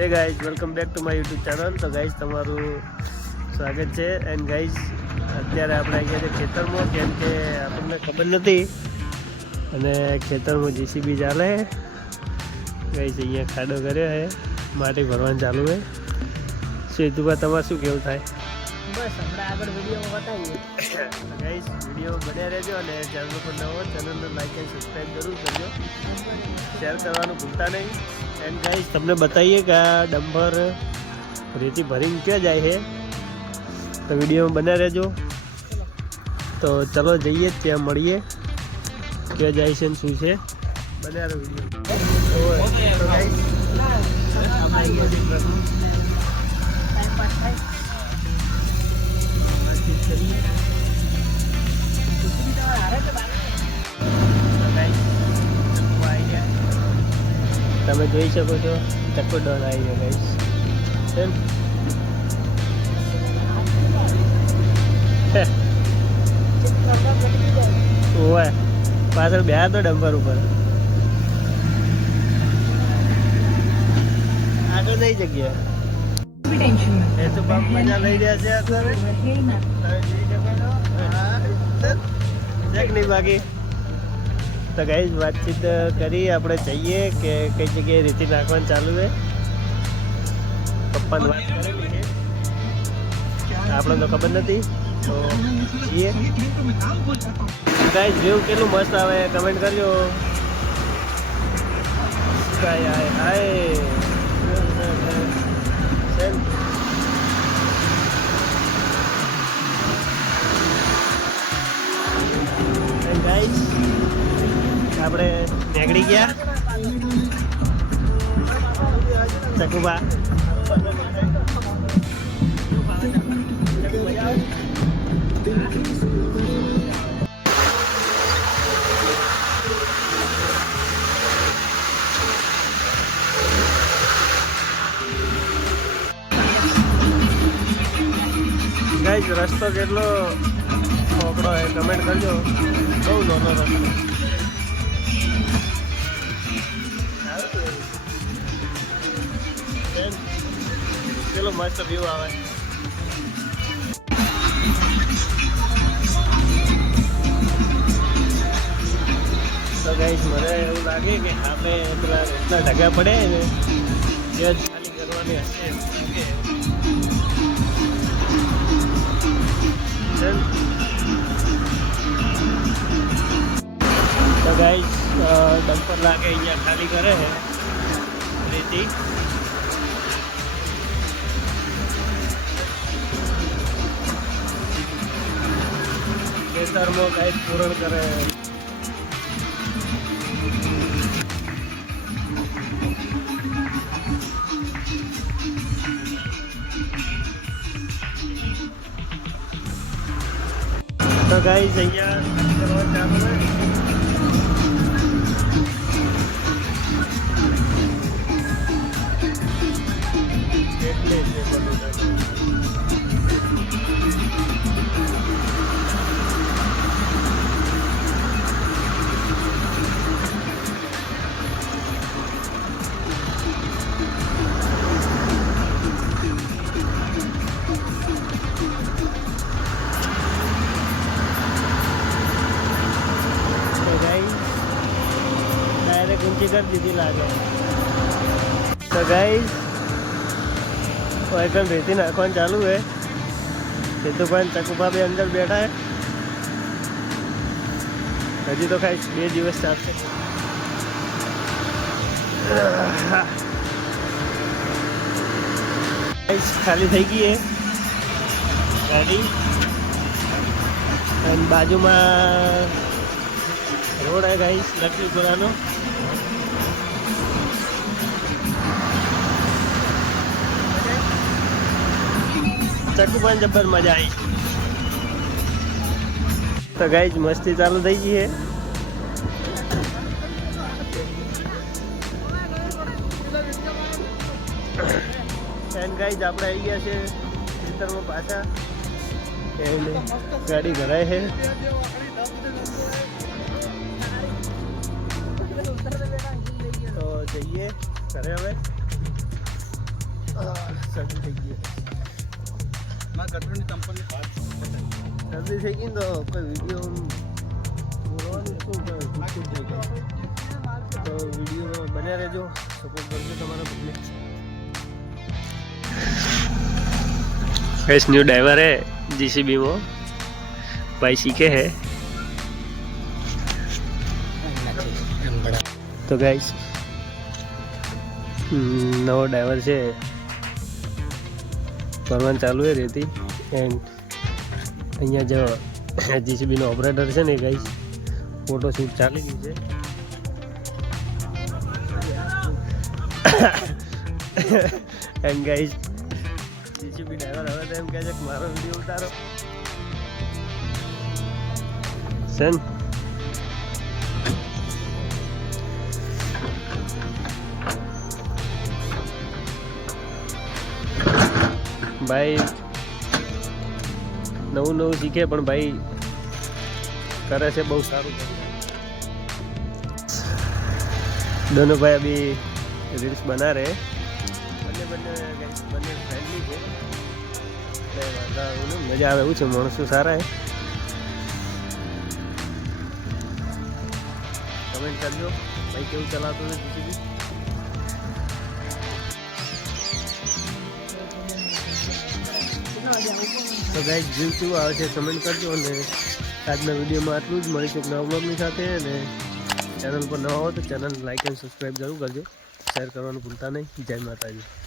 Hey guys, welcome back to my YouTube channel. તો ગાઈઝ તમારું સ્વાગત છે. એન્ડ ગાઈઝ અત્યારે આપણે અહીંયા છે ખેતરમાં, કેમ કે આપણને ખબર નથી અને ખેતરમાં જીસીબી ચાલે. ગાઈઝ અહીંયા ખાડો કર્યો છે, માટી ભરવાનું ચાલુ છે. સીધું તમારે શું કેવું થાય? બસ હમણાં આગળ વિડીયોમાં બતાવીએ. ગાઈઝ વિડીયો બન્યા રહેજો અને ચેનલ પર નવો ચેનલને લાઈક એન્ડ સબસ્ક્રાઈબ જરૂર કરજો. શેર કરવાનું ભૂલતા નહીં. એન્ડ ગાઈઝ તમને બતાવીએ કે આ ડમ્પર રેતી ભરીને ક્યાં જાય છે, તો વિડીયોમાં બન્યા રહેજો. તો ચલો જઈએ, ત્યાં મળીએ ક્યાં જાય છે ને શું છે. બન્યા રહો વિડીયો. તમે જોઈ શકો છો ચક્કો ડોલ આવી ગયો ગાઈસ. ઓય પાછળ બે તો ડમ્પર ઉપર આગળ નહીં જગ્યા એ તો બાપ મજા લઈ રહ્યા છે અત્યારે. નહીં બાકી તો ગાઈઝ વાતચીત કરી, આપણે જઈએ કે કઈ જગ્યાએ રેતી નાખવાનું ચાલુ છે. પપ્પાને વાત કરેલી છે, આપણે તો ખબર નથી. તો જઈએ ગાઈઝ. વ્યૂ કેટલું મસ્ત આવે કમેન્ટ કરજો. હાય હાય હાય ગાઈઝ આપણે નીકળી ગયા ચકુબા. ગાઈઝ રસ્તો કેટલો મોકળો હોય કમેન્ટ કરજો. બહુ નાનો રસ્તો. ચલો મસ્ત વ્યૂ આવે. તો ગાઈસ મને એવું લાગે કે આપણે પેલા એટલા ઢગા પડે ને એ જ ખાલી કરવાની હશે. તો ગાઈસ ડમ્પર લાગે અહીંયા ખાલી કરે છે રેતી. ખેતરમાં ગાઈસ પૂરણ કરે. તો ગાઈસ અહીંયા કરવા ચાલુ હોય. એટલે છે બધું. ઊંચી કરી દીધી લાગે. તો ગાઈસ એકદમ રેતી નાખવાનું ચાલુ છે. સિદ્ધુભાઈ ચકુભા બી અંદર બેઠા છે. હજી તો ખાઈ 2 દિવસ ચાલશે. ખાલી થઈ ગઈ ગાડી અને બાજુમાં રોડ है गाइस लक्ष्मीपुराનો. ચકુભાઈ જબર મજા આવી. તો ગાઈસ મસ્તી ચાલુ થઈ ગઈ છે. એન્ડ ગાઈસ આપણે આવી ગયા છે ખેતરમાં પાછા. એન્ડ ગાડી ભરાય છે. તો જઈએ ઘરે હવે. શરદી થઈ ગઈ શરદી થઈ ગઈ ને તો કોઈ વિડીયો બોલવાનું શું થઈ જાય તો વિડીયો બન્યા રહેજો સપોર્ટ કરજો તમારા પબ્લિક गैस न्यू ड्राइवर है जीसीबी वो भाई सीखे है तो गाइस नવો ડ્રાઈવર છે કરવાનું ચાલુ છે રેતી એન્ડ અહીંયા જો જીસીબીનો ઓપરેટર છે ને ગાઈસ ફોટો શૂટ ચાલી ગયું છે એન્ડ ગાઈસ જીસીબી ડ્રાઈવર હવે તો એમ કહે છે કે મારો વિડીયો ઉતારો સન ભાઈ નવું નવું શીખે પણ ભાઈ કરે છે બહુ સારું दोनों भाई अभी रील्स बना रहे બંને ફ્રેન્ડલી છે કંઈ વાંધો આવે નહીં મજા આવે એવું છે માણસો સારા હે કમેન્ટ કરજો ભાઈ કેવું ચલાવતું છે જીસીબી તો ગાઈસ જીવ કેવું આવે છે કમેન્ટ કરજો અને આજના વિડીયોમાં આટલું જ મળીશું નવા બ્લોગની સાથે અને ચેનલ પર નવા હો તો ચેનલ લાઈક એન્ડ સબસ્ક્રાઈબ જરૂર કરજો શેર કરવાનું ભૂલતા નહીં જય માતાજી